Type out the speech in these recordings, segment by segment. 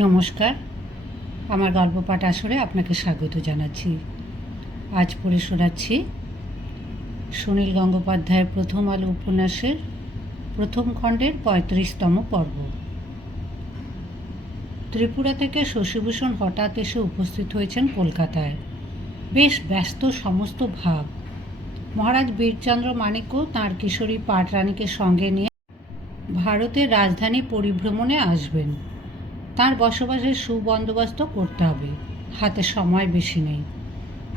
নমস্কার। আমার গল্প পাঠ আসরে আপনাকে স্বাগত জানাচ্ছি। আজ পড়ে শোনাচ্ছি সুনীল গঙ্গোপাধ্যায়ের প্রথম আলো উপন্যাসের প্রথম খণ্ডের পঁয়ত্রিশতম পর্ব। ত্রিপুরা থেকে শশীভূষণ হঠাৎ এসে উপস্থিত হয়েছেন কলকাতায়। বেশ ব্যস্ত সমস্ত ভাব। মহারাজ বীরচন্দ্র মানিক্য তাঁর কিশোরী পাটরানীকে সঙ্গে নিয়ে ভারতের রাজধানী পরিভ্রমণে আসবেন। তার বসবাসের সুবন্দোবস্ত করতে হবে। হাতে সময় বেশি নেই।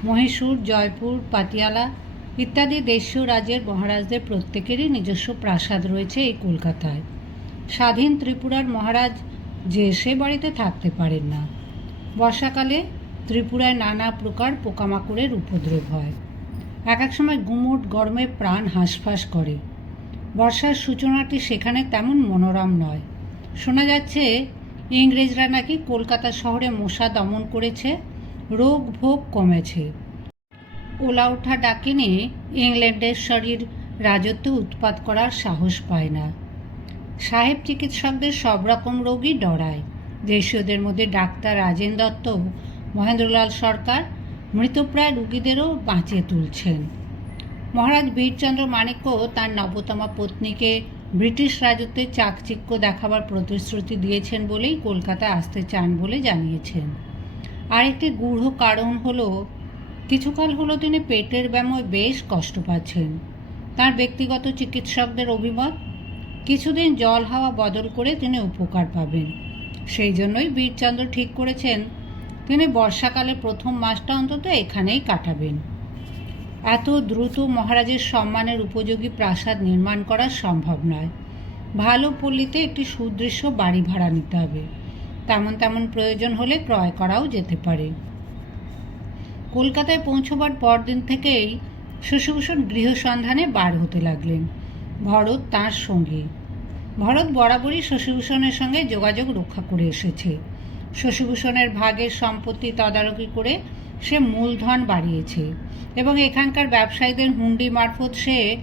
মহীশূর, জয়পুর, পাতিয়ালা ইত্যাদি দেশীয় রাজ্যের মহারাজদের প্রত্যেকেরই নিজস্ব প্রাসাদ রয়েছে এই কলকাতায়। স্বাধীন ত্রিপুরার মহারাজ যে সে বাড়িতে থাকতে পারেন না। বর্ষাকালে ত্রিপুরায় নানা প্রকার পোকামাকড়ের উপদ্রব হয়। এক এক সময় গুমোট গরমে প্রাণ হাঁসফাঁস করে। বর্ষার সূচনাটি সেখানে তেমন মনোরম নয়। শোনা যাচ্ছে ইংরেজরা নাকি কলকাতা শহরে মশা দমন করেছে, রোগ ভোগ কমেছে। ওলা ওঠা ডাকিনি ইংল্যান্ডের শরীর রাজত্ব উৎপাত করার সাহস পায় না। সাহেব চিকিৎসকদের সব রকম রোগই ডরায়। দেশীয়দের মধ্যে ডাক্তার রাজেন দত্ত, মহেন্দ্রলাল সরকার, মৃতপ্রায় রুগীদেরও বাঁচিয়ে তুলছেন। মহারাজ বীরচন্দ্র মাণিক্য তার নবতমা পত্নীকে ব্রিটিশ রাজত্বে চাকচিক্য দেখাবার প্রতিশ্রুতি দিয়েছেন বলেই কলকাতা আসতে চান বলে জানিয়েছেন। আরেকটি গূঢ় কারণ হলো, কিছুকাল হলো তিনি পেটের ব্যামোয় বেশ কষ্ট পাচ্ছেন। তার ব্যক্তিগত চিকিৎসকদের অভিমত, কিছুদিন জল হাওয়া বদল করে তিনি উপকার পাবেন। সেই জন্যই বীরচন্দ্র ঠিক করেছেন, তিনি বর্ষাকালে প্রথম মাসটা অন্তত এখানেই কাটাবেন। এত দ্রুত মহারাজের সম্মানের উপযোগী প্রাসাদ নির্মাণ করা সম্ভব নয়। ভালো পল্লীতে একটি সুদৃশ্য বাড়ি ভাড়া নিতে হবে। তেমন তেমন প্রয়োজন হলে ক্রয় করাও যেতে পারে। কলকাতায় পৌঁছবার পরদিন থেকেই শশীভূষণ গৃহসন্ধানে বার হতে লাগলেন ভরত তাঁর সঙ্গে। ভরত বরাবরই শশীভূষণের সঙ্গে যোগাযোগ রক্ষা করে এসেছে। শশীভূষণের ভাগের সম্পত্তি তদারকি করে সে মূলধন বাড়িয়েছে এবং এখানকার ব্যবসায়ীদের হুন্ডি মারফত সে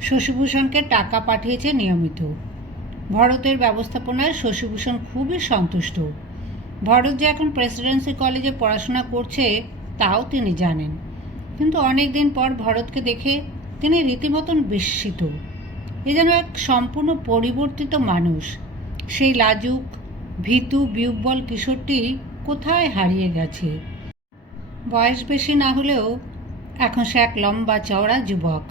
শশীভূষণকে টাকা পাঠিয়েছে নিয়মিত। ভরতের ব্যবস্থাপনায় শশীভূষণ খুবই সন্তুষ্ট। ভরত যে এখন প্রেসিডেন্সি কলেজে পড়াশোনা করছে, তাও তিনি জানেন। কিন্তু অনেক দিন পর ভরতকে দেখে তিনি রীতিমতন বিস্মিত। এ যেন এক সম্পূর্ণ পরিবর্তিত মানুষ। সেই লাজুক, ভীতু বিউব্বল কিশোরটি কোথায় হারিয়ে গেছে? বয়স বেশি না হলেও এখন সে এক লম্বা চওড়া যুবক।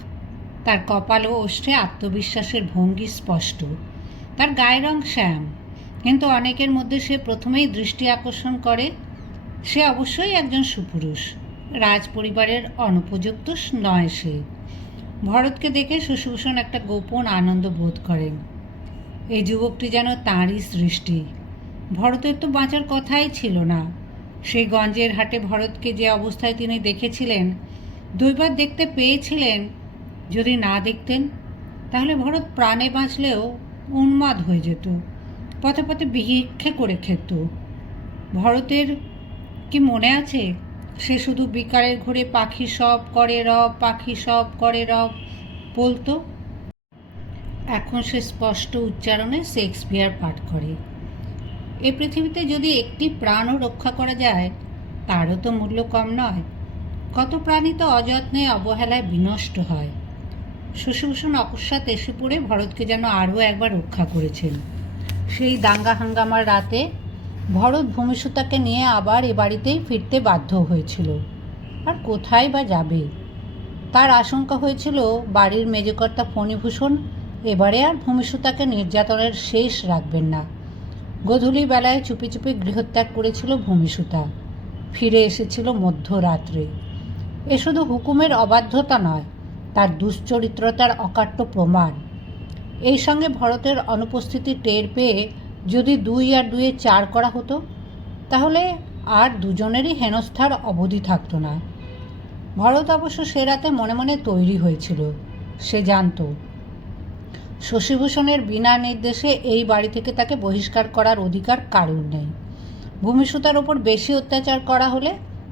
তার কপাল ও ওষ্ঠে আত্মবিশ্বাসের ভঙ্গি স্পষ্ট। তার গায়ের রং শ্যাম, কিন্তু অনেকের মধ্যে সে প্রথমেই দৃষ্টি আকর্ষণ করে। সে অবশ্যই একজন সুপুরুষ রাজ পরিবারের অনুপযুক্ত নয় সে। ভরতকে দেখে শশীভূষণ একটা গোপন আনন্দ বোধ করেন এই যুবকটি যেন তাঁরই সৃষ্টি। ভরতের তো বাঁচার কথাই ছিল না। সেই গঞ্জের হাটে ভরতকে যে অবস্থায় তিনি দেখেছিলেন, দুইবার দেখতে পেয়েছিলেন, যদি না দেখতেন, তাহলে ভরত প্রাণে বাঁচলেও উন্মাদ হয়ে যেত, পথে পথে বিহিক্ষে করে খেত। ভরতের কি মনে আছে? সে শুধু বিকারের ঘুরে পাখি সব করে রব, পাখি সব করে রব বলতো? এখন সে স্পষ্ট উচ্চারণে শেক্সপিয়ার পাঠ করে। এ পৃথিবীতে যদি একটি প্রাণও রক্ষা করা যায়, তারও তো মূল্য কম নয়। কত প্রাণী তো অযত্নে, অবহেলায় বিনষ্ট হয়। শশীভূষণ অকস্মাৎ এসে পড়ে ভরতকে যেন আরও একবার রক্ষা করেছেন। সেই দাঙ্গা হাঙ্গামার রাতে ভরত ভূমিসূতাকে নিয়ে আবার এ বাড়িতেই ফিরতে বাধ্য হয়েছিল। আর কোথায় বা যাবে? তার আশঙ্কা হয়েছিল বাড়ির মেজকর্তা ফণিভূষণ, এবারে আর ভূমিসূতাকে নির্যাতনের শেষ রাখবেন না। গধূলি বেলায় চুপি চুপি গৃহত্যাগ করেছিল ভূমিসূতা। ফিরে এসেছিল মধ্যরাত্রে। এ শুধু হুকুমের অবাধ্যতা নয়, তার দুশ্চরিত্রতার অকাট্য প্রমাণ। এই সঙ্গে ভরতের অনুপস্থিতি টের পেয়ে যদি দুই আর দুয়ে চার করা হতো, তাহলে আর দুজনেরই হেনস্থার অবধি থাকতো না। ভরত অবশ্য সে রাতে মনে মনে তৈরি হয়েছিল। সে জানতো শশীভূষণের বিনা নির্দেশে এই বাড়ি থেকে তাকে বহিষ্কার করার অধিকার কারুর নেই। ভূমিসূতার ওপর বেশি অত্যাচার করা হলে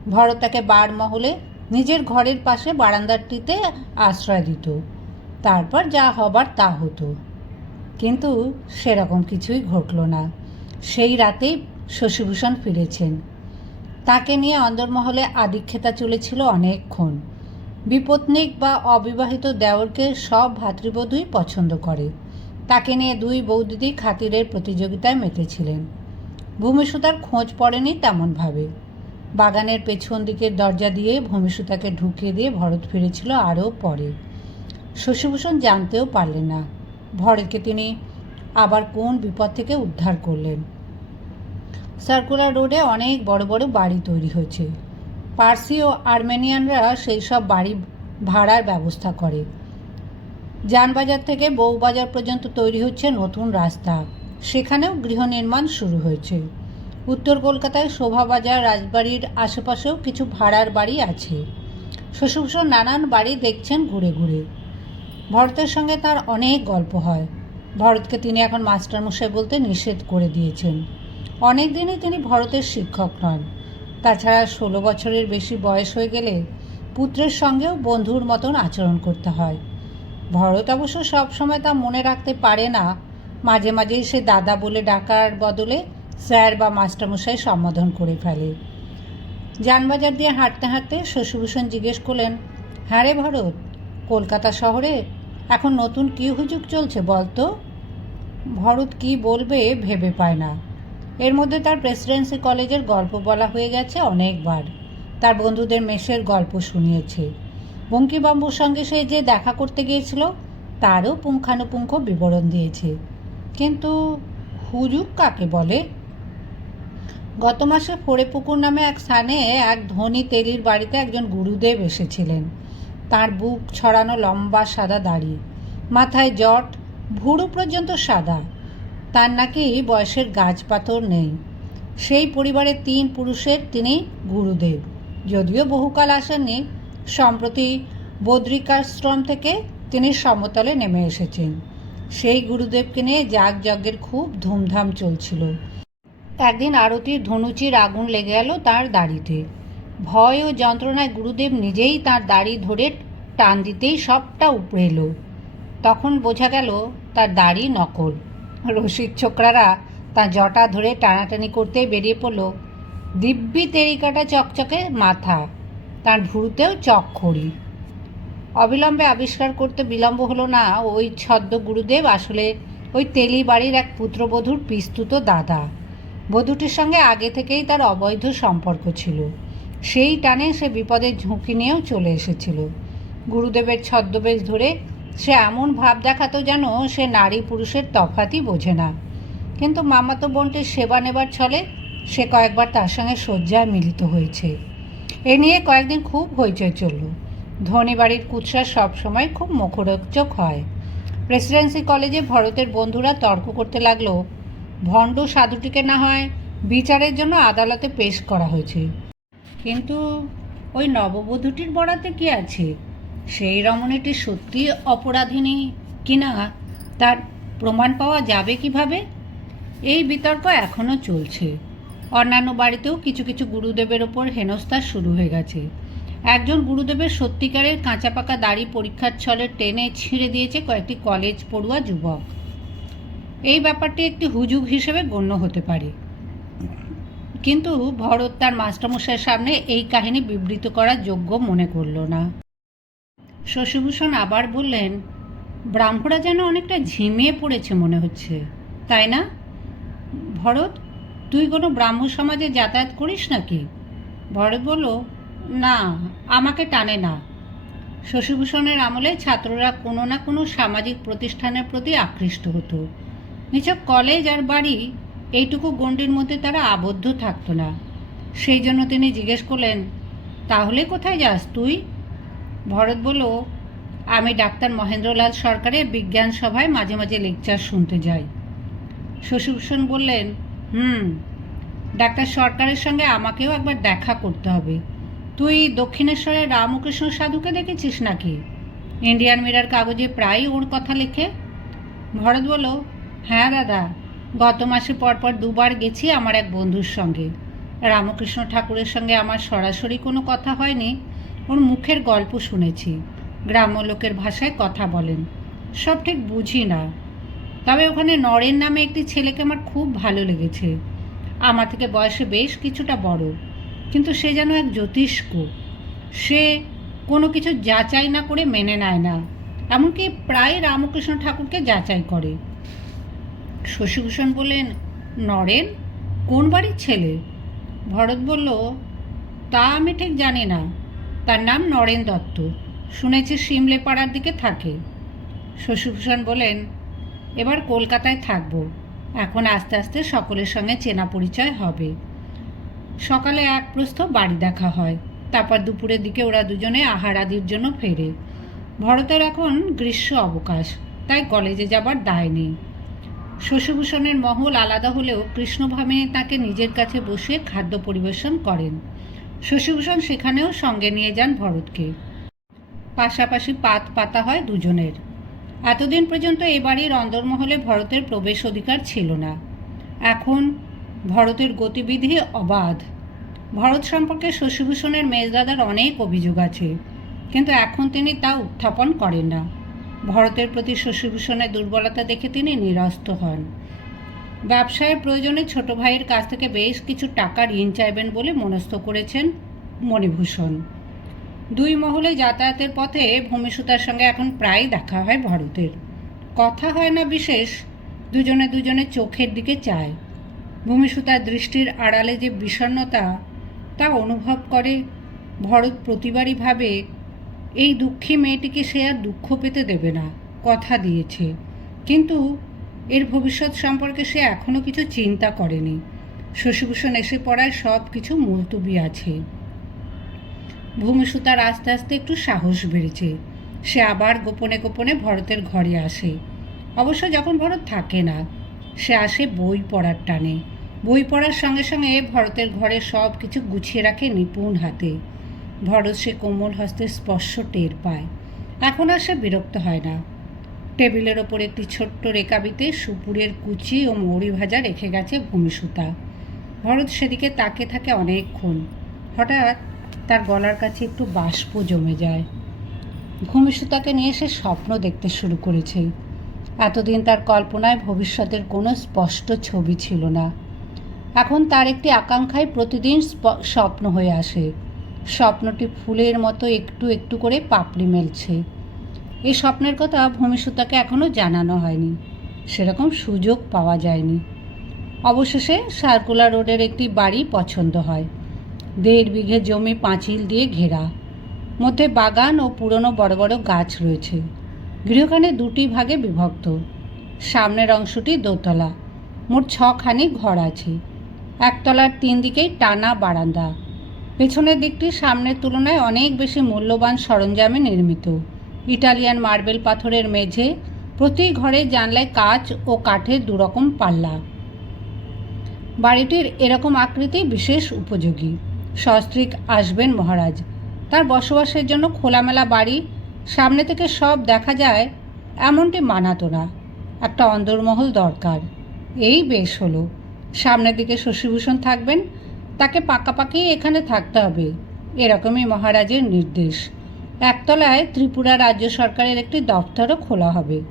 ভরত তাকে বারমহলে নিজের ঘরের পাশে বারান্দাটিতে আশ্রয় দিত। তারপর যা হবার তা হতো। কিন্তু সেরকম কিছুই ঘটল না। সেই রাতেই শশীভূষণ ফিরেছেন। তাকে নিয়ে অন্দরমহলে আদিক্ষেতা চলেছিল অনেকক্ষণ। বিপত্নিক বা অবিবাহিত দেওরকে সব ভাতৃবধূই পছন্দ করে। তাকে নিয়ে দুই বৌদিদি খাতিরের প্রতিযোগিতায় মেতেছিলেন। ভূমিসুতার খোঁজ পড়েনি তেমনভাবে। বাগানের পেছন দিকের দরজা দিয়ে ভূমিসুতাকে ঢুকিয়ে দিয়ে ভরত ফিরেছিল আরও পরে। শশীভূষণ জানতেও পারলেন না। ভরতকে তিনি আবার কোন বিপদ থেকে উদ্ধার করলেন? সার্কুলার রোডে অনেক বড় বড় বাড়ি তৈরি হয়েছে। পার্সি ও আর্মেনিয়ানরা সেই সব বাড়ি ভাড়ার ব্যবস্থা করে। যানবাজার থেকে বউবাজার পর্যন্ত তৈরি হচ্ছে নতুন রাস্তা। সেখানেও গৃহ নির্মাণ শুরু হয়েছে। উত্তর কলকাতায় শোভাবাজার, রাজবাড়ির আশেপাশেও কিছু ভাড়ার বাড়ি আছে। শ্বশুরভূষণ নানান বাড়ি দেখছেন ঘুরে ঘুরে। ভরতের সঙ্গে তার অনেক গল্প হয়। ভরতকে তিনি এখন মাস্টারমশাই বলতে নিষেধ করে দিয়েছেন। অনেক দিনই তিনি ভরতের শিক্ষক নন। তাছাড়া ষোলো বছরের বেশি বয়স হয়ে গেলে পুত্রের সঙ্গেও বন্ধুর মতন আচরণ করতে হয়। ভরত অবশ্য সবসময় তা মনে রাখতে পারে না। মাঝে মাঝেই সে দাদা বলে ডাকার বদলে স্যার বা মাস্টারমশাই সম্বোধন করে ফেলে। যানবাজার দিয়ে হাঁটতে হাঁটতে শশীভূষণ জিজ্ঞেস করলেন হ্যাঁ রে ভরত, কলকাতা শহরে এখন নতুন কী হুজুগ চলছে বলতো? ভরত কি বলবে ভেবে পায় না। এর মধ্যে তার প্রেসিডেন্সি কলেজের গল্প বলা হয়ে গেছে অনেকবার। তার বন্ধুদের মেসের গল্প শুনিয়েছে। বঙ্কিমবাবুর সঙ্গে সে যে দেখা করতে গিয়েছিল, তারও পুঙ্খানুপুঙ্খ বিবরণ দিয়েছে। কিন্তু হুজুগ কাকে বলে? গত মাসে ফোড়েপুকুর নামে এক স্থানে এক ধনী তেলির বাড়িতে একজন গুরুদেব এসেছিলেন। তার বুক ছড়ানো লম্বা সাদা দাড়ি, মাথায় জট, ভুরু পর্যন্ত সাদা। তার নাকি বয়সের গাছ পাথর নেই। সেই পরিবারের তিন পুরুষের তিনি গুরুদেব। যদিও বহুকাল আসেননি, সম্প্রতি বদ্রিকাশ্রম থেকে তিনি সমতলে নেমে এসেছেন। সেই গুরুদেবকে নিয়ে যাগ যজ্ঞের খুব ধুমধাম চলছিল। একদিন আরতির ধনুচির আগুন লেগে গেল তার দাড়িতে। ভয় ও যন্ত্রণায় গুরুদেব নিজেই তার দাড়ি ধরে টান দিতেই সবটা উপড়ে এলো। তখন বোঝা গেল তার দাড়ি নকল। রসিক ছোকরারা তার জটা ধরে টানাটানি করতেই বেরিয়ে পড়ল। দিব্যি তেরিকাটা চকচকে মাথা, তার ভুরুতেও চক খড়ি। অবিলম্বে আবিষ্কার করতে বিলম্ব হলো না, ওই ছদ্ম গুরুদেব আসলে ওই তেলি বাড়ির এক পুত্রবধূর পিস্তুত দাদা। বধূটির সঙ্গে আগে থেকেই তার অবৈধ সম্পর্ক ছিল। সেই টানে সে বিপদের ঝুঁকি নিয়েও চলে এসেছিল। গুরুদেবের ছদ্মবেশ ধরে সে এমন ভাব দেখাতো যেন সে নারী পুরুষের তফাতই বোঝে না। কিন্তু মামাতো বোনটির সেবা নেবার ছলে সে কয়েকবার তার সঙ্গে শয্যায় মিলিত হয়েছে। এ নিয়ে কয়েকদিন খুব হইচই চলল। ধনী বাড়ির কুৎসা সবসময় খুব মুখরোচক হয়। প্রেসিডেন্সি কলেজে ভরতের বন্ধুরা তর্ক করতে লাগল, ভণ্ড সাধুটিকে না হয় বিচারের জন্য আদালতে পেশ করা হয়েছে। কিন্তু ওই নববধূটির বরাতে কি আছে? সেই রমণীটি সত্যি অপরাধিনী কিনা তার প্রমাণ পাওয়া যাবে কীভাবে? এই বিতর্ক এখনও চলছে। অন্যান্য বাড়িতেও কিছু কিছু গুরুদেবের ওপর হেনস্থা শুরু হয়ে গেছে। একজন গুরুদেবের সত্যিকারের কাঁচা পাকা দাড়ি পরীক্ষার ছলে টেনে ছিঁড়ে দিয়েছে কয়েকটি কলেজ পড়ুয়া যুবক। এই ব্যাপারটি একটি হুজুগ হিসেবে গণ্য হতে পারে। কিন্তু ভরত তার মাস্টারমশাইয়ের সামনে এই কাহিনী বিবৃত করার যোগ্য মনে করল না। শশীভূষণ আবার বললেন, ব্রাহ্মরা যেন অনেকটা ঝিমিয়ে পড়েছে মনে হচ্ছে, তাই না? ভরত, তুই কোনো ব্রাহ্ম সমাজে যাতায়াত করিস নাকি? ভরত বলল, না, আমাকে টানে না। শশীভূষণের আমলে ছাত্ররা কোনো না কোনো সামাজিক প্রতিষ্ঠানের প্রতি আকৃষ্ট হতো। নিছক কলেজ আর বাড়ি এইটুকু গণ্ডির মধ্যে তারা আবদ্ধ থাকতো না। সেই জন্য তিনি জিজ্ঞেস করলেন, তাহলে কোথায় যাস তুই? ভরত বলল, আমি ডাক্তার মহেন্দ্রলাল সরকারের বিজ্ঞান সভায় মাঝে মাঝে লেকচার শুনতে যাই। শশীভূষণ বললেন, হুম, ডাক্তার সরকারের সঙ্গে আমাকেও একবার দেখা করতে হবে। তুই দক্ষিণেশ্বরের রামকৃষ্ণ সাধুকে দেখেছিস নাকি? ইন্ডিয়ান মিরার কাগজে প্রায়ই ওর কথা লেখে। ভরত বলল হ্যাঁ দাদা, গত মাসে পরপর দুবার গেছি আমার এক বন্ধুর সঙ্গে। রামকৃষ্ণ ঠাকুরের সঙ্গে আমার সরাসরি কোনো কথা হয়নি। ওর মুখের গল্প শুনেছি। গ্রাম্য লোকের ভাষায় কথা বলেন। সব ঠিক বুঝি না। তবে ওখানে নরেন নামে একটি ছেলেকে আমার খুব ভালো লেগেছে। আমার থেকে বয়সে বেশ কিছুটা বড়। কিন্তু সে যেন এক জ্যোতিষ্ক। সে কোনো কিছু যাচাই না করে মেনে নেয় না। এমনকি প্রায় রামকৃষ্ণ ঠাকুরকে যাচাই করে। শশীভূষণ বললেন, নরেন, কোন বাড়ির ছেলে? ভরত বলল, তা আমি ঠিক জানি না। তার নাম নরেন দত্ত। শুনেছি সিমলে পাড়ার দিকে থাকে। শশীভূষণ বলেন, এবার কলকাতায় থাকব। এখন আস্তে আস্তে সকলের সঙ্গে চেনা পরিচয় হবে। সকালে এক প্রস্থ বাড়ি দেখা হয়। তারপর দুপুরের দিকে ওরা দুজনে আহার আদির জন্য ফেরে। ভরতের এখন গ্রীষ্ম অবকাশ, তাই কলেজে যাবার দায় নেই। শশীভূষণের মহল আলাদা হলেও কৃষ্ণভামিনী তাকে নিজের কাছে বসিয়ে খাদ্য পরিবেশন করেন। শশীভূষণ সেখানেও সঙ্গে নিয়ে যান ভরতকে। পাশাপাশি পাত পাতা হয় দুজনের। এতদিন পর্যন্ত এ বাড়ির অন্দরমহলে ভরতের প্রবেশ অধিকার ছিল না। এখন ভরতের গতিবিধি অবাধ। ভরত সম্পর্কে শশীভূষণের মেজদাদার অনেক অভিযোগ আছে, কিন্তু এখন তিনি তা উত্থাপন করেন না। ভরতের প্রতি শশীভূষণের দুর্বলতা দেখে তিনি নিরস্ত হন। ব্যবসায়ের প্রয়োজনে ছোট ভাইয়ের কাছ থেকে বেশ কিছু টাকা ঋণ চাইবেন বলে মনস্থ করেছেন মণিভূষণ। দুই মহলে যাতায়াতের পথে ভূমিসূতার সঙ্গে এখন প্রায় দেখা হয় ভরতের। কথা হয় না বিশেষ, দুজনে দুজনে চোখের দিকে চায়। ভূমিসূতার দৃষ্টির আড়ালে যে বিষণ্ণতা, তা অনুভব করে ভরত প্রতিবারই ভাবে, এই দুঃখী মেয়েটিকে সে আর দুঃখ পেতে দেবে না। কথা দিয়েছে। কিন্তু এর ভবিষ্যৎ সম্পর্কে সে এখনও কিছু চিন্তা করেনি। শশীভূষণ এসে পড়ায় সব কিছু মুলতুবি আছে। ভূমিসূতার আস্তে আস্তে একটু সাহস বেড়েছে। সে আবার গোপনে গোপনে ভরতের ঘরে আসে। অবশ্য যখন ভরত থাকে না, সে আসে বই পড়ার টানে। বই পড়ার সঙ্গে সঙ্গে ভরতের ঘরে সব কিছু গুছিয়ে রাখে নিপুণ হাতে। ভরত সে কোমল হস্তে স্পর্শ টের পায়। এখন আর সে বিরক্ত হয় না। টেবিলের ওপর একটি ছোট্ট রেকাবিতে সুপুরের কুচি ও মৌরি ভাজা রেখে গেছে ভূমিসূতা। ভরত সেদিকে তাকে থাকে অনেকক্ষণ। হঠাৎ তার গলার কাছে একটু বাষ্প জমে যায়। ভূমিসূতাকে নিয়ে সে স্বপ্ন দেখতে শুরু করেছে। এতদিন তার কল্পনায় ভবিষ্যতের কোনো স্পষ্ট ছবি ছিল না। এখন তার একটি আকাঙ্ক্ষায় প্রতিদিন স্বপ্ন হয়ে আসে। স্বপ্নটি ফুলের মতো একটু একটু করে পাপড়ি মেলছে। এই স্বপ্নের কথা ভূমিসূতাকে এখনও জানানো হয়নি। সেরকম সুযোগ পাওয়া যায়নি। অবশেষে সার্কুলার রোডের একটি বাড়ি পছন্দ হয়। দেড় বিঘে জমি পাঁচিল দিয়ে ঘেরা। মধ্যে বাগান ও পুরনো বড় বড় গাছ রয়েছে। গৃহখানে দুটি ভাগে বিভক্ত। সামনের অংশটি দোতলা। মোট ছখানি ঘর আছে। একতলার তিন দিকেই টানা বারান্দা। পেছনের দিকটি সামনের তুলনায় অনেক বেশি মূল্যবান সরঞ্জামে নির্মিত। ইটালিয়ান মার্বেল পাথরের মেঝে, প্রতি ঘরে জানলায় কাচ ও কাঠের দুরকম পাল্লা। বাড়িটির এরকম আকৃতি বিশেষ উপযোগী। সস্ত্রীক আসবেন মহারাজ। তার বসবাসের জন্য খোলামেলা বাড়ি, সামনে থেকে সব দেখা যায়, এমনটি মানাতো না। একটা অন্দরমহল দরকার। এই বেশ হলো। সামনের দিকে শশীভূষণ থাকবেন, তাকে পাকাপাকি এখানে থাকতে হবে। এরকমই মহারাজের নির্দেশ। একতলায় ত্রিপুরা রাজ্য সরকারের একটি দপ্তরও খোলা হবে।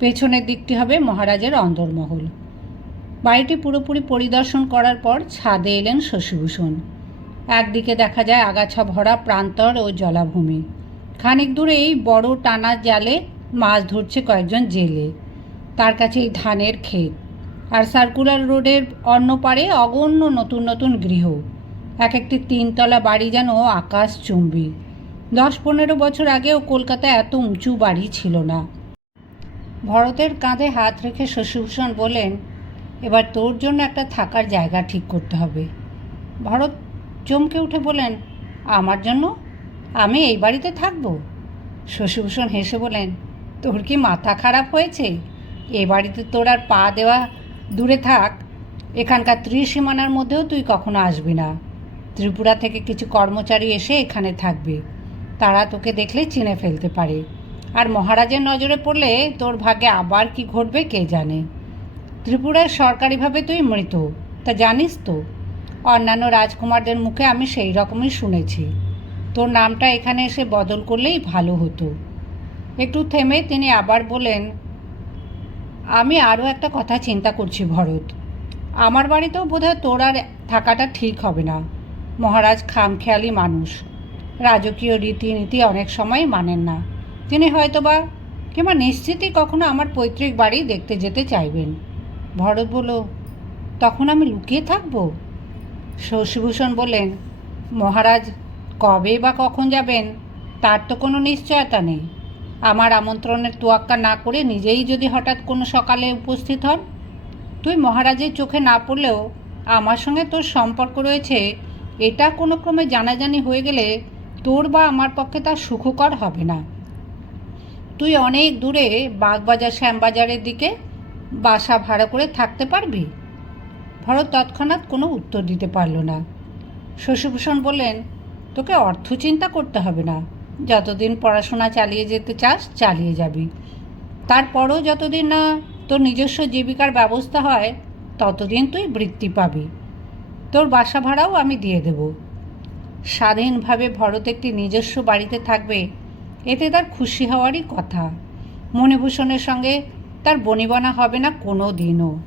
পেছনের দিকটি হবে মহারাজের অন্দরমহল। বাড়িটি পুরোপুরি পরিদর্শন করার পর ছাদে এলেন শশীভূষণ। একদিকে দেখা যায় আগাছা ভরা প্রান্তর ও জলাভূমি। খানিক দূরে এই বড় টানা জালে মাছ ধরছে কয়েকজন জেলে। তার কাছে এই ধানের ক্ষেত। আর সার্কুলার রোডের অন্য পারে অগণ্য নতুন নতুন গৃহ। এক একটি তিনতলা বাড়ি যেন আকাশ চুম্বি দশ পনেরো বছর আগেও কলকাতা এত উঁচু বাড়ি ছিল না। ভরতের কাঁধে হাত রেখে শশীভূষণ বলেন এবার তোর জন্য একটা থাকার জায়গা ঠিক করতে হবে। ভরত চমকে উঠে বলেন আমার জন্য? আমি এই বাড়িতে থাকব? শশীভূষণ হেসে বলেন তোর কি মাথা খারাপ হয়েছে? এ বাড়িতে তোর আর পা দেওয়া দূরে থাক, এখানকার ত্রিসীমানার মধ্যেও তুই কখনো আসবি না। ত্রিপুরা থেকে কিছু কর্মচারী এসে এখানে থাকবে। তারা তোকে দেখলে চিনে ফেলতে পারে। আর মহারাজের নজরে পড়লে তোর ভাগ্যে আবার কি ঘটবে কে জানে? ত্রিপুরায় সরকারিভাবে তুই মৃত, তা জানিস তো? অন্যান্য রাজকুমারদের মুখে আমি সেই রকমই শুনেছি। তোর নামটা এখানে এসে বদল করলেই ভালো হতো। একটু থেমে তিনি আবার বলেন, আমি আরও একটা কথা চিন্তা করছি ভরত। আমার বাড়িতেও বোধহয় তোর আর থাকাটা ঠিক হবে না। মহারাজ খামখেয়ালি মানুষ। রাজকীয় রীতিনীতি অনেক সময় মানেন না। তিনি হয়তোবা কিংবা নিশ্চিতই কখনো আমার পৈতৃক বাড়ি দেখতে যেতে চাইবেন। ভরত বলল, তখন আমি লুকিয়ে থাকব? শশীভূষণ বললেন, মহারাজ, কবে বা কখন যাবেন? তার তো কোনো নিশ্চয়তা নেই। আমার আমন্ত্রণের তোয়াক্কা না করে নিজেই যদি হঠাৎ কোনো সকালে উপস্থিত হন, তুই মহারাজের চোখে না পড়লেও আমার সঙ্গে তোর সম্পর্ক রয়েছে, এটা কোনো ক্রমে জানাজানি হয়ে গেলে তোর বা আমার পক্ষে তা সুখকর হবে না। তুই অনেক দূরে বাগবাজার, শ্যামবাজারের দিকে বাসা ভাড়া করে থাকতে পারবি? ভরত তৎক্ষণাৎ কোনো উত্তর দিতে পারল না। শশীভূষণ বললেন, তোকে অর্থ চিন্তা করতে হবে না। যতদিন পড়াশোনা চালিয়ে যেতে চাস, চালিয়ে যাবি। তারপরও যতদিন না তোর নিজস্ব জীবিকার ব্যবস্থা হয়, ততদিন তুই বৃত্তি পাবি। তোর বাসা ভাড়াও আমি দিয়ে দেব। স্বাধীনভাবে ভরত একটি নিজস্ব বাড়িতে থাকবে, এতে তার খুশি হওয়ারই কথা। মণিভূষণের সঙ্গে তার বনিবনা হবে না কোনো দিনও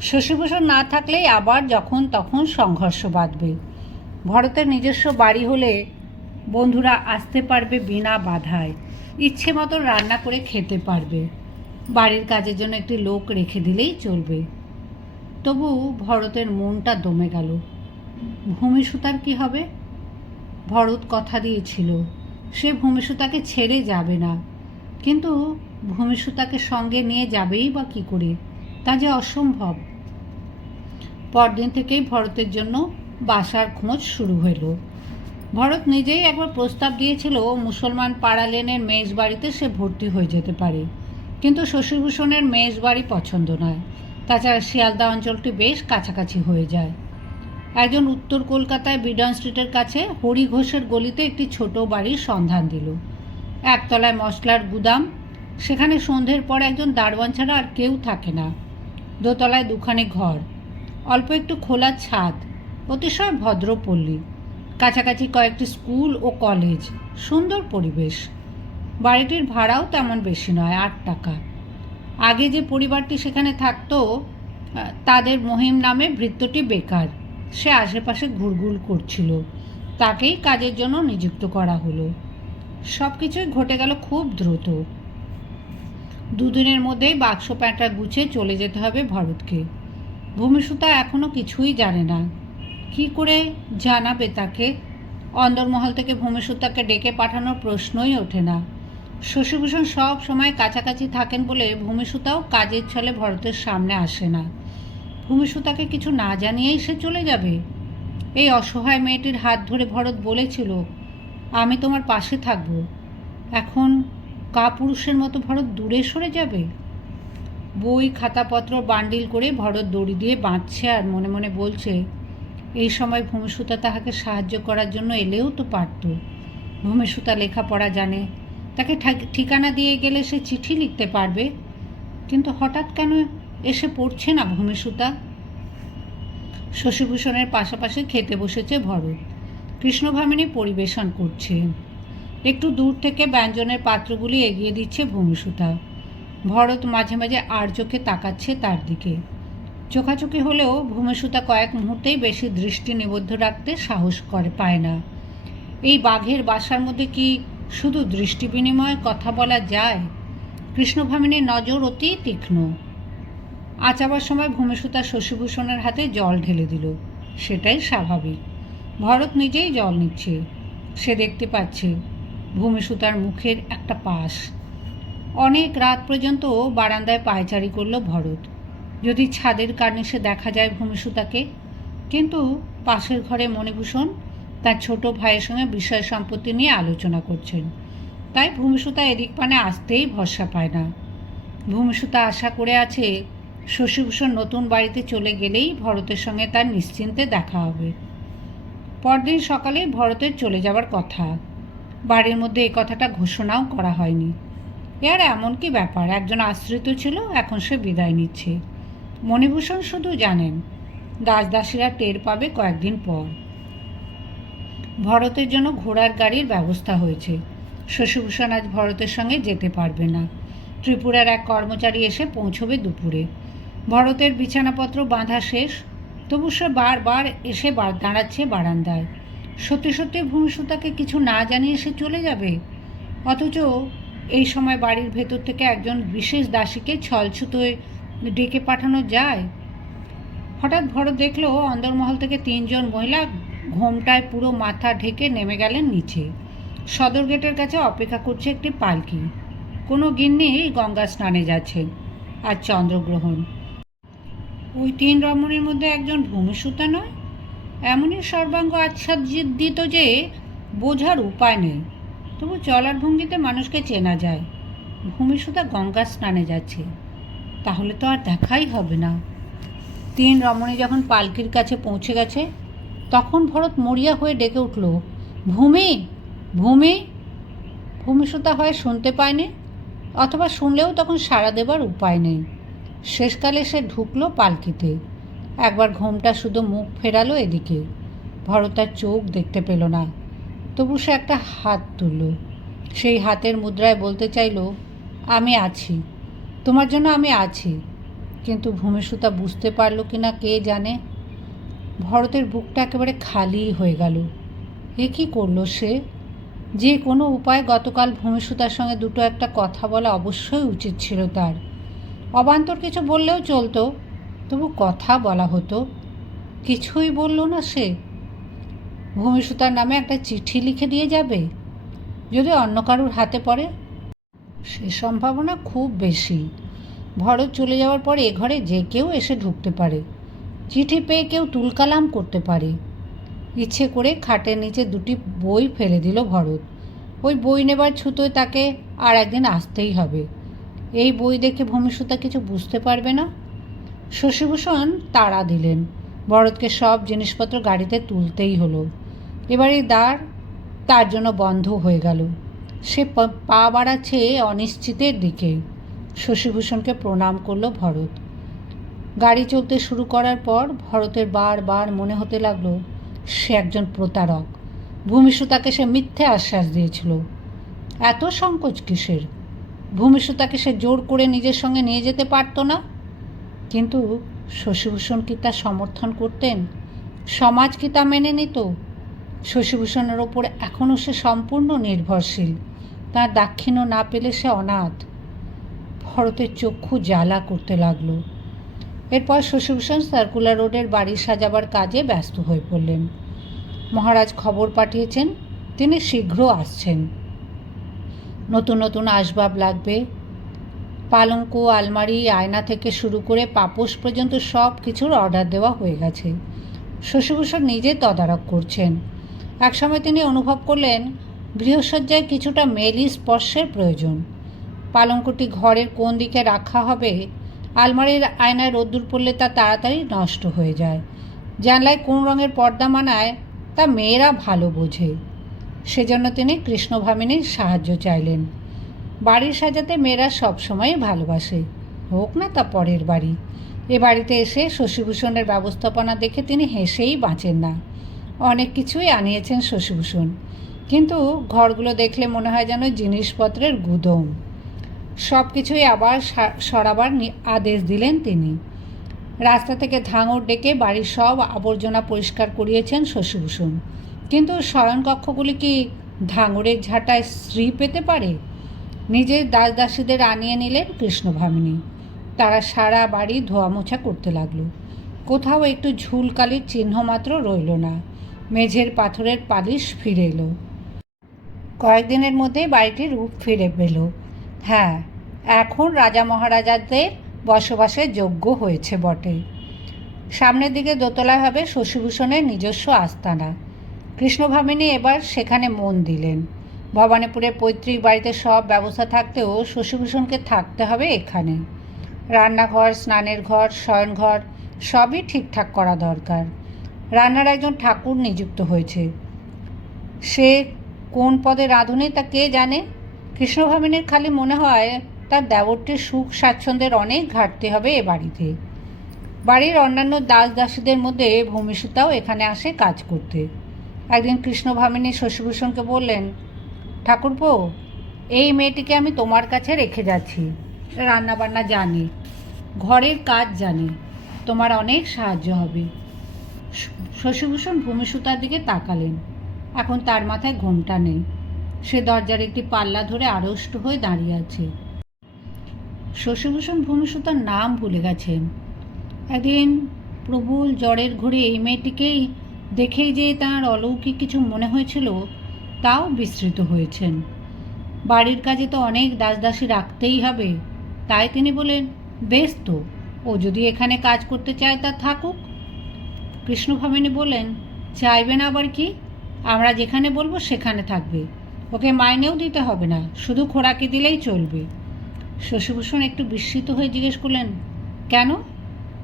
শশীভূষণ না থাকলেই আবার যখন তখন সংঘর্ষ বাঁধবে। ভরতের নিজস্ব বাড়ি হলে বন্ধুরা আসতে পারবে বিনা বাধায়। ইচ্ছে মতো রান্না করে খেতে পারবে। বাড়ির কাজের জন্য একটি লোক রেখে দিলেই চলবে। তবু ভরতের মনটা দমে গেল। ভূমিসুতার কি হবে? ভরত কথা দিয়েছিল, সে ভূমিসুতাকে ছেড়ে যাবে না। কিন্তু ভূমিসুতাকে সঙ্গে নিয়ে যাবেই বা কী করে? তা যে অসম্ভব। পরদিন থেকেই ভরতের জন্য বাসার খোঁজ শুরু হলো ভরত নিজেই একবার প্রস্তাব দিয়েছিল, মুসলমান পাড়া লেনের মেজ বাড়িতে সে ভর্তি হয়ে যেতে পারে। কিন্তু শশীভূষণের মেজ বাড়ি পছন্দ নয়। তাছাড়া শিয়ালদা অঞ্চলটি বেশ কাছাকাছি হয়ে যায়। একজন উত্তর কলকাতায় বিডন স্ট্রিটের কাছে হরি ঘোষের গলিতে একটি ছোট বাড়ির সন্ধান দিল। একতলায় মশলার গুদাম, সেখানে সন্ধ্যের পর একজন দারোয়ান ছাড়া আর কেউ থাকে না। দোতলায় দুখানি ঘর, অল্প একটু খোলা ছাদ, অতিশয় ভদ্রপল্লী, কাছাকাছি কয়েকটি স্কুল ও কলেজ, সুন্দর পরিবেশ। বাড়িটির ভাড়াও তেমন বেশি নয়, আট টাকা। আগে যে পরিবারটি সেখানে থাকতো তাদের মহিম নামে বৃত্তটি বেকার। সে আশেপাশে ঘুরঘুর করছিল। তাকেই কাজের জন্য নিযুক্ত করা হলো। সব কিছুই ঘটে গেল খুব দ্রুত। দুদিনের মধ্যেই বাক্স প্যাঁটা গুছে চলে যেতে হবে ভরতকে। ভূমিসুতা এখনও কিছুই জানে না। কি করে জানাবে তাকে? অন্দরমহল থেকে ভূমিসুতাকে ডেকে পাঠানোর প্রশ্নই ওঠে না। শশীভূষণ সব সময় কাছাকাছি থাকেন বলে ভূমিসুতাও কাজের ছলে ভরতের সামনে আসে না। ভূমিসুতাকে কিছু না জানিয়েই সে চলে যাবে। এই অসহায় মেয়েটির হাত ধরে ভরত বলেছিল, আমি তোমার পাশে থাকব। এখন কাপুরুষের মতো ভরত দূরে সরে যাবে? বই, খাতাপত্র বান্ডিল করে ভরত দড়ি দিয়ে বাঁধছে আর মনে মনে বলছে, এই সময় ভূমিসুতা তাহাকে সাহায্য করার জন্য এলেও তো পারত। ভূমিসুতা লেখাপড়া জানে, তাকে ঠাক- ঠিকানা দিয়ে গেলে সে চিঠি লিখতে পারবে। কিন্তু হঠাৎ কেন এসে পড়ছে না ভূমিসুতা। শশীভূষণের পাশাপাশি খেতে বসেছে ভরত। কৃষ্ণভামিনী পরিবেশন করছে। একটু দূর থেকে ব্যঞ্জনের পাত্রগুলি এগিয়ে দিচ্ছে ভূমিসুতা। ভরত মাঝে মাঝে আর চোখে তাকাচ্ছে তার দিকে। চোখাচোখি হলেও ভূমিসুতা কয়েক মুহূর্তেই বেশি দৃষ্টি নিবদ্ধ রাখতে সাহস করে, পায় না। এই বাঘের বাসার মধ্যে কি শুধু দৃষ্টি বিনিময়ে কথা বলা যায়? কৃষ্ণভামিনীর নজর অতি তীক্ষ্ণ। আচাবার সময় ভূমিসুতা শশীভূষণের হাতে জল ঢেলে দিল। সেটাই স্বাভাবিক। ভরত নিজেই জল নিচ্ছে। সে দেখতে পাচ্ছে ভূমিসুতার মুখের একটা পাশ। অনেক রাত পর্যন্ত বারান্দায় পায়চারি করল ভরত। যদি ছাদের কার্নিশে দেখা যায় ভূমিসুতাকে, কিন্তু পাশের ঘরে মণিভূষণ তার ছোট ভাইয়ের সঙ্গে বিষয় সম্পত্তি নিয়ে আলোচনা করছেন। তাই ভূমিসুতা এদিক পানে আসতেই ভরসা পায় না। ভূমিসুতা আশা করে আছে শশীভূষণ নতুন বাড়িতে চলে গেলেই ভরতের সঙ্গে তার নিশ্চিন্তে দেখা হবে। পরদিন সকালে ভরতের চলে যাবার কথা। বাড়ির মধ্যে এই কথাটা ঘোষণাও করা হয়নি। এ আর এমন কি ব্যাপার? একজন আশ্রিত ছিল, এখন সে বিদায় নিচ্ছে। মণিভূষণ শুধু জানেন, দাসদাসীরা টের পাবে কয়েকদিন পর। ভরতের জন্য ঘোড়ার গাড়ির ব্যবস্থা হয়েছে। শশীভূষণ আজ ভরতের সঙ্গে যেতে পারবে না। ত্রিপুরার এক কর্মচারী এসে পৌঁছবে দুপুরে। ভরতের বিছানাপত্র বাঁধা শেষ। তবু সে বারবার এসে দাঁড়াচ্ছে বারান্দায়। সত্যি সত্যি ভূমিসুতাকে কিছু না জানিয়ে সে চলে যাবে? অথচ এই সময় বাড়ির ভেতর থেকে একজন বিশেষ দাসীকে ছলছুতোয় ডেকে পাঠানো যায়? হঠাৎ ভরত দেখল অন্দরমহল থেকে তিনজন মহিলা ঘোমটায় পুরো মাথা ঢেকে নেমে গেলেন নিচে। সদর গেটের কাছে অপেক্ষা করছে একটি পালকি। কোনো গিন্নি গঙ্গা স্নানে যাচ্ছে। আর চন্দ্রগ্রহণ। ওই তিন রমণীর মধ্যে একজন ভূমিসূতা নয়, এমনই সর্বাঙ্গ আচ্ছাদিত যে বোঝার উপায় নেই। তবু চলার ভঙ্গিতে মানুষকে চেনা যায়, ভূমিসূতা গঙ্গা স্নানে যাচ্ছে। তাহলে তো আর দেখাই হবে না। তিন রমণী যখন পালকির কাছে পৌঁছে গেছে, তখন ভরত মরিয়া হয়ে ডেকে উঠল, ভূমি ভূমি, ভূমিসূতা হয় শুনতে পায়নি অথবা শুনলেও তখন সাড়া দেবার উপায় নেই। শেষকালে সে ঢুকলো পালকিতে। একবার ঘোমটা শুধু মুখ ফেরালো এদিকে। ভরতার চোখ দেখতে পেল না। তবু সে একটা হাত তুলল। সেই হাতের মুদ্রায় বলতে চাইল, আমি আছি। তোমার জন্য আমি আছি। কিন্তু ভূমিসূতা বুঝতে পারল কি না কে জানে? ভরতের বুকটা একেবারে খালি হয়ে গেল। এ কী করল সে? যে কোনো উপায় গতকাল ভূমিসূতার সঙ্গে দুটো একটা কথা বলা অবশ্যই উচিত ছিল তার। অবান্তর কিছু বললেও চলতো। তবু কথা বলা হতো। কিছুই বলল না সে। ভূমিসূতার নামে একটা চিঠি লিখে দিয়ে যাবে? যদি অন্য কারুর হাতে পড়ে? সে সম্ভাবনা খুব বেশি। ভরত চলে যাওয়ার পর এ ঘরে যে কেউ এসে ঢুকতে পারে। চিঠি পেয়ে কেউ তুলকালাম করতে পারে। ইচ্ছে করে খাটের নিচে দুটি বই ফেলে দিল ভরত। ওই বই নেবার ছুতোয় তাকে আর একদিন আসতেই হবে। এই বই দেখে ভূমিসূতা কিছু বুঝতে পারবে না? শশীভূষণ তাড়া দিলেন। ভরতকে সব জিনিসপত্র গাড়িতে তুলতেই হলো। এবার এই দ্বার তার জন্য বন্ধ হয়ে গেল। সে পা- বাড়াচ্ছে অনিশ্চিতের দিকে। শশীভূষণকে প্রণাম করল ভরত। গাড়ি চলতে শুরু করার পর ভরতের বারবার মনে হতে লাগল, সে একজন প্রতারক। ভূমিসূতাকে সে মিথ্যে আশ্বাস দিয়েছিল। এত সংকোচ কিসের? ভূমিসূতাকে সে জোর করে নিজের সঙ্গে নিয়ে যেতে পারতো না। কিন্তু শশীভূষণ কি তা সমর্থন করতেন? সমাজ কি তা মেনে নিত? শশীভূষণের ওপর এখনও সে সম্পূর্ণ নির্ভরশীল। তার দাক্ষিণ্য না পেলে সে অনাথ। ভরতের চক্ষু জ্বালা করতে লাগল। এরপর শশীভূষণ সার্কুলার রোডের বাড়ি সাজাবার কাজে ব্যস্ত হয়ে পড়লেন। মহারাজ খবর পাঠিয়েছেন, তিনি শীঘ্র আসছেন। নতুন নতুন আসবাব লাগবে। পালঙ্ক, আলমারি, আয়না থেকে শুরু করে পাপোশ পর্যন্ত সব কিছুর অর্ডার দেওয়া হয়ে গেছে। শশীভূষণ নিজে তদারক করছেন। একসময় তিনি অনুভব করলেন, গৃহসজ্জায় কিছুটা মেলি স্পর্শের প্রয়োজন। পালঙ্কটি ঘরের কোন দিকে রাখা হবে, আলমারির আয়নায় রোদ্দুর পড়লে তা তাড়াতাড়ি নষ্ট হয়ে যায়। জানলায় কোন রঙের পর্দা মানায়, তা মেয়েরা ভালো বোঝে। সেজন্য তিনি কৃষ্ণভামিনীর সাহায্য চাইলেন। বাড়ি সাজাতে মেয়েরা সবসময় ভালোবাসে। হোক না তা পরের বাড়ি। এ বাড়িতে এসে শশীভূষণের ব্যবস্থাপনা দেখে তিনি হেসেই বাঁচেন না। অনেক কিছুই আনিয়েছেন শশীভূষণ। কিন্তু ঘরগুলো দেখলে মনে হয় যেন জিনিসপত্রের গুদম। সব কিছুই আবার সরাবার আদেশ দিলেন তিনি। রাস্তা থেকে ধাঙর ডেকে বাড়ির সব আবর্জনা পরিষ্কার করিয়েছেন শশীভূষণ। কিন্তু শয়নকক্ষগুলি কি ধাঙরের ঝাঁটায় শ্রী পেতে পারে? নিজের দাস দাসীদের আনিয়ে নিলেন কৃষ্ণভামিনী। তারা সারা বাড়ি ধোয়া মোছা করতে লাগল। কোথাও একটু ঝুলকালির চিহ্ন মাত্র রইল না। মেঝের পাথরের পালিশ ফিরে এলো। কয়েকদিনের মধ্যেই বাড়িটির রূপ ফিরে পেল। হ্যাঁ এখন রাজা মহারাজাদের বসবাসের যোগ্য হয়েছে বটে। সামনের দিকে দোতলায় হবে শশীভূষণের নিজস্ব আস্তানা। কৃষ্ণভামিনী এবার সেখানে মন দিলেন। ভবানীপুরের পৈতৃক বাড়িতে সব ব্যবস্থা থাকতেও শশীভূষণকে থাকতে হবে এখানে। রান্নাঘর, স্নানের ঘর, শয়নঘর সবই ঠিকঠাক করা দরকার। রান্নার একজন ঠাকুর নিযুক্ত হয়েছে। সে কোন পদে রাঁধুনি তা কে জানে? কৃষ্ণভামিনীর খালি মনে হয় তার দেবরটির সুখ স্বাচ্ছন্দ্যের অনেক ঘাটতি হবে এ বাড়িতে। বাড়ির অন্যান্য দাস দাসীদের মধ্যে ভূমিসূতাও এখানে আসে কাজ করতে। একদিন কৃষ্ণভামিনী শশীভূষণকে বললেন, ঠাকুরপো, এই মেয়েটিকে আমি তোমার কাছে রেখে যাচ্ছি। রান্নাবান্না জানি, ঘরের কাজ জানি, তোমার অনেক সাহায্য হবে। শশীভূষণ ভূমিসূতার দিকে তাকালেন। এখন তার মাথায় ঘোমটা নেই। সে দরজার একটি পাল্লা ধরে আড়ষ্ট হয়ে দাঁড়িয়ে আছে। শশীভূষণ ভূমিসূতার নাম ভুলে গেছেন। একদিন প্রবল জ্বরের ঘোরে এই মেয়েটিকেই দেখেই যে তার অলৌকিক কিছু মনে হয়েছিল, তাও বিস্মৃত হয়েছেন। বাড়ির কাজে তো অনেক দাসদাসী রাখতেই হবে, তাই তিনি বলেন বেশ তো, ও যদি এখানে কাজ করতে চায় তা থাকুক। কৃষ্ণভামিনী বললেন, চাইবে না আবার কি? আমরা যেখানে বলব সেখানে থাকবে। ওকে মাইনেও দিতে হবে না, শুধু খোরাকি দিলেই চলবে। শশীভূষণ একটু বিস্মিত হয়ে জিজ্ঞেস করলেন, কেন?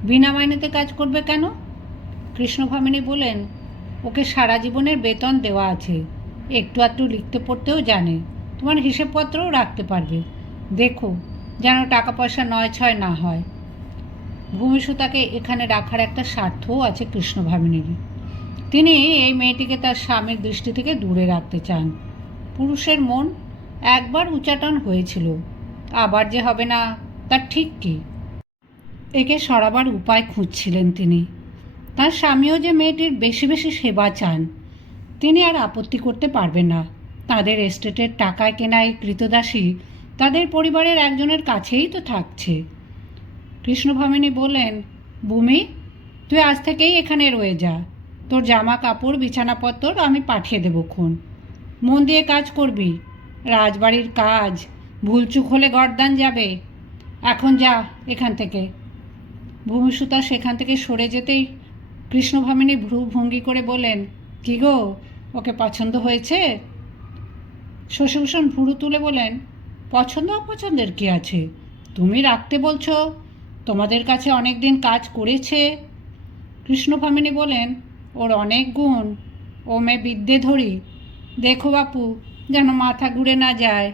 বিনা মাইনেতে কাজ করবে কেন? কৃষ্ণভামিনী বলেন ওকে সারা জীবনের বেতন দেওয়া আছে। একটু আধটু লিখতে পড়তেও জানে। তোমার হিসেবপত্রও রাখতে পারবে। দেখো যেন টাকা পয়সা নয় ছয় না হয়। ভূমিসুতাকে এখানে রাখার একটা স্বার্থও আছে কৃষ্ণভামিনীর। তিনি এই মেয়েটিকে তার স্বামীর দৃষ্টি থেকে দূরে রাখতে চান। পুরুষের মন একবার উচ্চাটন হয়েছিল। আবার যে হবে না তার ঠিক কি? একে সরাবার উপায় খুঁজছিলেন তিনি। তার স্বামীও যে মেয়েটির বেশি বেশি সেবা চান, তিনি আর আপত্তি করতে পারবেন না। তাদের এস্টেটের টাকায় কেনা এই কৃতদাসী তাদের পরিবারের একজনের কাছেই তো থাকছে। কৃষ্ণভামিনী বললেন, বুমি, তুই আজ থেকেই এখানে রয়ে যা। তোর জামা কাপড় বিছানাপত্র আমি পাঠিয়ে দেবো খুন। মন দিয়ে কাজ করবি। রাজবাড়ির কাজ, ভুলচুক হলে গরদান যাবে। এখন যা, এখান থেকে। ভূমিসুতা সেখান থেকে সরে যেতেই কৃষ্ণভামিনী ভ্রু ভঙ্গি করে বলেন কি গো, ওকে পছন্দ হয়েছে? শশীভূষণ ভুরু তুলে বলেন পছন্দ অপছন্দের কি আছে? তুমি রাখতে বলছো, তোমাদের কাছে অনেক দিন কাজ করেছে। কৃষ্ণভামিনী বলেন ওর অনেক গুণ, ও মেয়ে বিদ্যে ধরি। দেখো বাপু, যেন মাথা ঘুরে না যায়।